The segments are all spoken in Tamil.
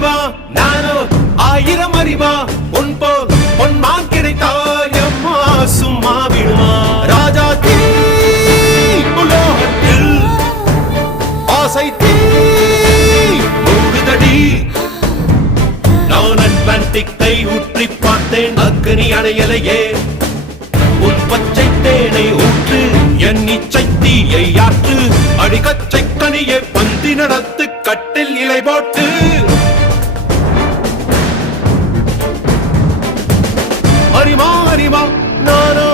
அறிவா நானோ ஆயிரம் அறிவா உன் போல் பொன்மான் கிடைத்தால் எம்மா சும்மா விடுமா ராஜா தீ உலோகத்தில் ஆசை தீ மூடுதடி நான் அட்லாண்டிக்கை ஊற்றி பார்த்தேன் அக்கனி அணையலையே உன் பச்சை தேனை ஊற்று என் இச்சை தீயை ஆற்று அடிக்கச்சை கனியை பந்தி நடத்து கட்டில் இலை போட்டு அறிமா அறிமா நானோ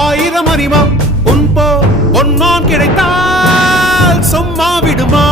ஆயிரம் அறிமா உன் போ பொன்னான் கிடைத்தால் சும்மா விடுமா